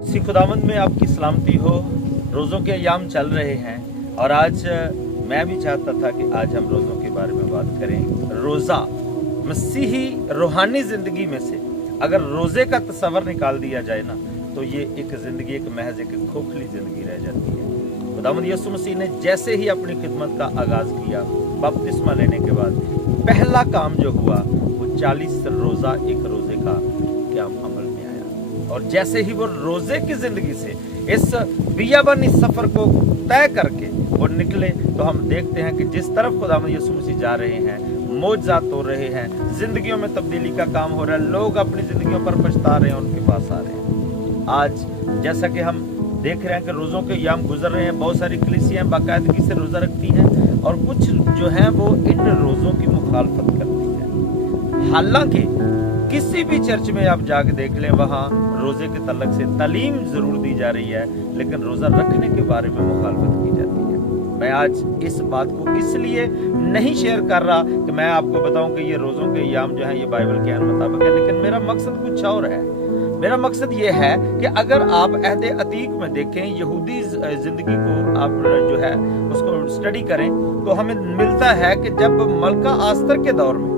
किसी खुदावंद में आपकी सलामती हो। रोज़ों के अयाम चल रहे हैं और आज मैं भी चाहता था कि आज हम रोज़ों के बारे में बात करें। रोज़ा मसीही रूहानी ज़िंदगी में से अगर रोज़े का तस्वर निकाल दिया जाए ना, तो ये एक ज़िंदगी एक महज एक खोखली ज़िंदगी रह जाती है। खुदावंद यीशु मसीह ने जैसे ही अपनी खिदमत का आगाज़ किया, बपतिस्मा लेने के बाद पहला काम जो हुआ वो 40 रोज़ा एक रोज़े का क़याम अमल में आया। और जैसे ही वो रोज़े की ज़िंदगी से इस बियाबानी सफ़र को तय करके वो निकले, तो हम देखते हैं कि जिस तरफ खुदावंद यीशु मसीह जा रहे हैं, मौजज़ात हो रहे हैं, ज़िंदगियों में तब्दीली का काम हो रहा है, लोग अपनी ज़िंदगियों पर पछता रहे हैं, उनके पास आ रहे हैं। आज जैसा कि हम देख रहे हैं कि रोज़ों के अयाम गुजर रहे हैं, बहुत सारी कलीसियाँ बाकायदगी से रोज़ा रखती हैं और कुछ जो हैं वो इन रोज़ों की मुखालफत करती हैं। हालांकि किसी भी चर्च में आप जाके देख लें, वहाँ रोज़े के तल्लक से तालीम ज़रूर दी जा रही है, लेकिन रोज़ा रखने के बारे में मुखालफत की जाती है। मैं आज इस बात को इसलिए नहीं शेयर कर रहा कि मैं आपको बताऊं कि ये रोज़ों के अयाम जो हैं ये बाइबल के मुताबिक है, लेकिन मेरा मकसद कुछ और है। मेरा मकसद ये है कि अगर आप अहद अतीक में देखें, यहूदी ज़िंदगी को आप जो है उसको स्टडी करें, तो हमें मिलता है कि जब मलका आस्तर के दौर में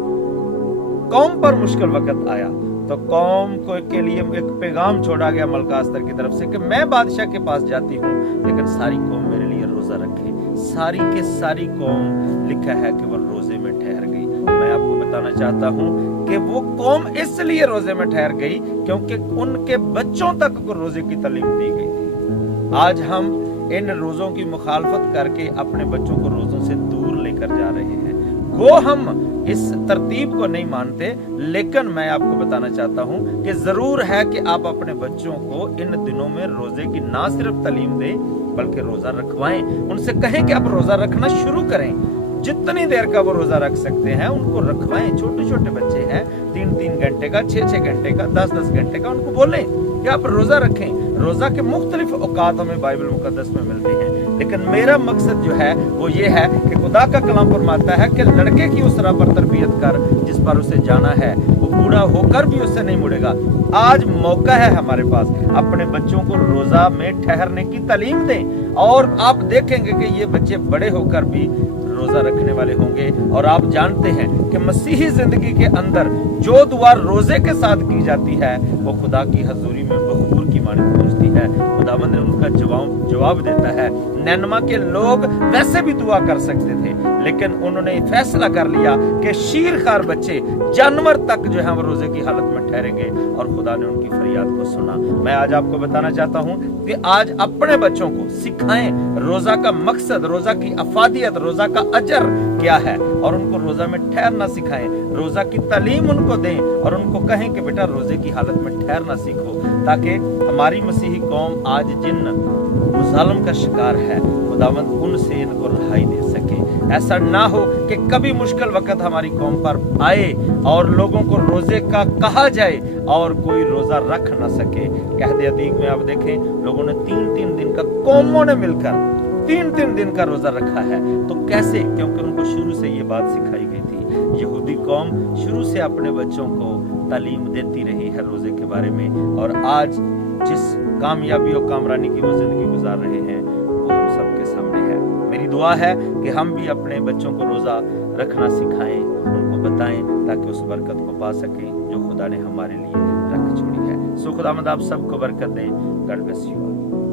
कौम पर मुश्किल वक्त आया, तो कौम को के लिए एक पैगाम छोड़ा गया मलका आस्तर की तरफ से कि मैं बादशाह के पास जाती हूँ, लेकिन सारी कौम मेरे लिए रोज़ा रखे। सारी के सारी कौम लिखा है कि वो रोज़े में ठहर गई। मैं आपको बताना चाहता हूँ कि वो कौम इसलिए रोज़े में ठहर गई क्योंकि उनके बच्चों तक को रोज़े की तालीम दी गई थी। आज हम इन रोज़ों की मुखालफत करके अपने बच्चों को रोज़ों से दूर लेकर जा रहे हैं। वो हम इस तरतीब को नहीं मानते, लेकिन मैं आपको बताना चाहता हूं कि जरूर है कि आप अपने बच्चों को इन दिनों में रोजे की ना सिर्फ तालीम दें, बल्कि रोजा रखवाएं। उनसे कहें कि आप रोजा रखना शुरू करें। जितनी देर का वो रोजा रख सकते हैं उनको रखवाएं। छोटे छोटे बच्चे हैं, 3-3 घंटे का, 6-6 घंटे का, 10-10 घंटे का, उनको बोलें कि आप रोजा रखें। रोजा के मुख्तलिफ औकात हमें बाइबल मुकद्दस में मिलते हैं, लेकिन मेरा मकसद जो है वो ये है कि खुदा का कलाम फरमाता है कि लड़के की उस राह पर तरबियत कर जिस पर उसे जाना है, वो बूढ़ा होकर भी उससे नहीं मुड़ेगा। आज मौका है हमारे पास, अपने बच्चों को रोजा में ठहरने की तालीम दें और आप देखेंगे कि ये बच्चे बड़े होकर भी रोजा रखने वाले होंगे। और आप जानते हैं कि मसीही जिंदगी के अंदर जो दुआ रोजे के साथ की जाती है वो खुदा की हजूरी में बखूर की मानिंद पहुंचती है। खुदावंद ने उनका जवाब देता है। नैनवा के लोग वैसे भी दुआ कर सकते थे, लेकिन उन्होंने फैसला कर लिया कि शीरखार बच्चे, जानवर तक जो है वो रोजे की हालत में ठहरेंगे, और खुदा ने उनकी फरियाद को सुना। मैं आज आपको बताना चाहता हूं कि आज अपने बच्चों को सिखाएं रोजा का मकसद, रोजा की अफादियत, रोजा का अजर क्या है, और उनको रोजा में ठहरना सिखाएं। रोजा की तालीम उनको दें और उनको कहें कि बेटा रोजे की हालत में ठहरना सीखो, ताकि हमारी मसीही कौम आज जिन मुज़ालम का शिकार है, खुदावंद उनसे इनको रहाई दे सके। ऐसा ना हो कि कभी मुश्किल वक्त हमारी कौम पर आए और लोगों को रोजे का कहा जाए और कोई रोजा रख ना सके। कहते अतीक में आप देखें, लोगों ने 3-3 दिन का, कौमों ने मिलकर 3-3 दिन का रोजा रखा है। तो कैसे? क्योंकि उनको शुरू से ये बात सिखाई गई थी। यहूदी कौम शुरू से अपने बच्चों को तालीम देती रही है रोजे के बारे में, और आज जिस कामयाबी और कामरानी की वो जिंदगी गुजार रहे हैं वो हम सबके सामने है। मेरी दुआ है कि हम भी अपने बच्चों को रोजा रखना सिखाएं, उनको बताएं, ताकि उस बरकत को पा सकें जो खुदा ने हमारे लिए रख छोड़ी है। सो खुदावंद आप सबको बरकत दें। God bless you.